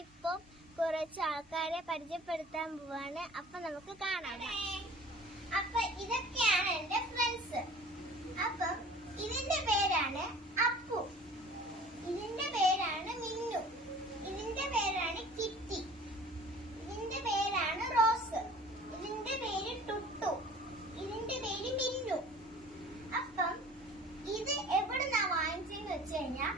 ഞാനിപ്പോ കുറച്ച് ആൾക്കാരെ പരിചയപ്പെടുത്താൻ പോവാണ്. അപ്പൊ നമുക്ക് കാണാം. അപ്പൊ ഇതൊക്കെയാണ് എന്റെ ഫ്രണ്ട്സ്. അപ്പം ഇതിന്റെ പേരാണ് അപ്പു, ഇതിന്റെ പേരാണ് മിന്നു, ഇതിന്റെ പേരാണ് കിറ്റി, ഇതിന്റെ പേരാണ് റോസ്, ഇതിന്റെ പേര് ടുട്ടു, ഇതിന്റെ പേര് മിന്നു. അപ്പം ഇത് എവിടുന്നാ വാങ്ങിച്ചെന്ന് വെച്ച് കഴിഞ്ഞാൽ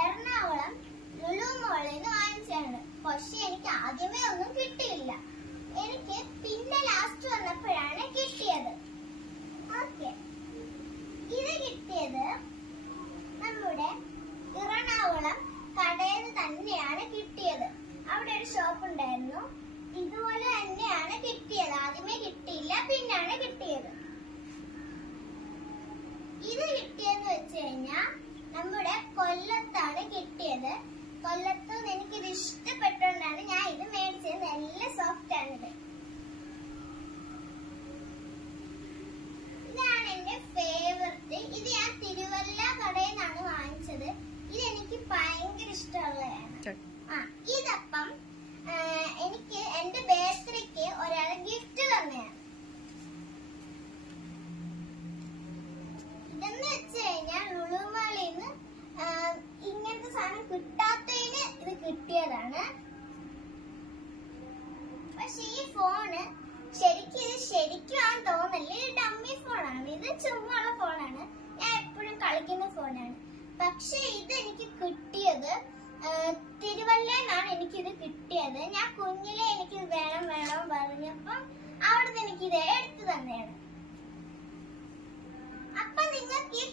എറണാകുളം ലുലു മോളിൽ നിന്ന് വാങ്ങിച്ചാണ്. പക്ഷെ എനിക്ക് ആദ്യമേ ഒന്നും കിട്ടിയില്ല. എനിക്ക് പിന്നെ ലാസ്റ്റ് വന്നപ്പോഴാണ് കിട്ടിയത്. ഓക്കെ, ഇത് കിട്ടിയത് നമ്മുടെ എറണാകുളം കടയിൽ തന്നെയാണ് കിട്ടിയത്. അവിടെ ഒരു ഷോപ്പ് ഉണ്ടായിരുന്നു, ഇതുപോലെ തന്നെയാണ് കിട്ടിയത്. ആദ്യമേ കിട്ടിയില്ല, പിന്നാണ് കിട്ടിയത്. ഇത് കിട്ടിയെന്ന് വെച്ച് കഴിഞ്ഞാൽ നമ്മുടെ കൊല്ലത്താണ് കിട്ടിയത്. കൊല്ലത്ത് എനിക്കിത് ഇഷ്ടപ്പെട്ടോണ്ടാണ് ഞാൻ ഇത് മേടിച്ചത്. നല്ല സോഫ്റ്റ് ആണിത്. ഇതാണ് എന്റെ ഫേവററ്റ്. ഇത് ഞാൻ തിരുവല്ല കടയിൽ നിന്നാണ് വാങ്ങിച്ചത്. ഇത് എനിക്ക് ഭയങ്കര ഇഷ്ടമുള്ളതാണ്. ഇതപ്പം എനിക്ക് എന്റെ ബർത്ത്ഡേക്ക് ഒരാളെ ഗിഫ്റ്റ് തന്നെയാണ്. ഇതെന്ന് വെച്ച് കഴിഞ്ഞാൽ ലുലുമാളിൽ നിന്ന് ഇങ്ങനത്തെ സാധനം കിട്ടാത്തതിന് ഇത് കിട്ടിയതാണ്. പക്ഷെ ഈ ഫോണ് ശരിക്കും തോന്നില്ല. ഇത് ഡമ്മി ഫോണാണ്. ഇത് ചുമ്മുള്ള ഫോണാണ്. ഞാൻ എപ്പോഴും കളിക്കുന്ന ഫോണാണ്. പക്ഷെ ഇത് എനിക്ക് കിട്ടിയത് തിരുവല്ലന്നാണ് എനിക്കിത് കിട്ടിയത്. ഞാൻ കുഞ്ഞിലെ എനിക്ക് വേണം പറഞ്ഞപ്പം അവിടുന്ന് എനിക്കിത് എടുത്തു തന്നെയാണ്. അപ്പൊ നിങ്ങൾക്ക് ഈ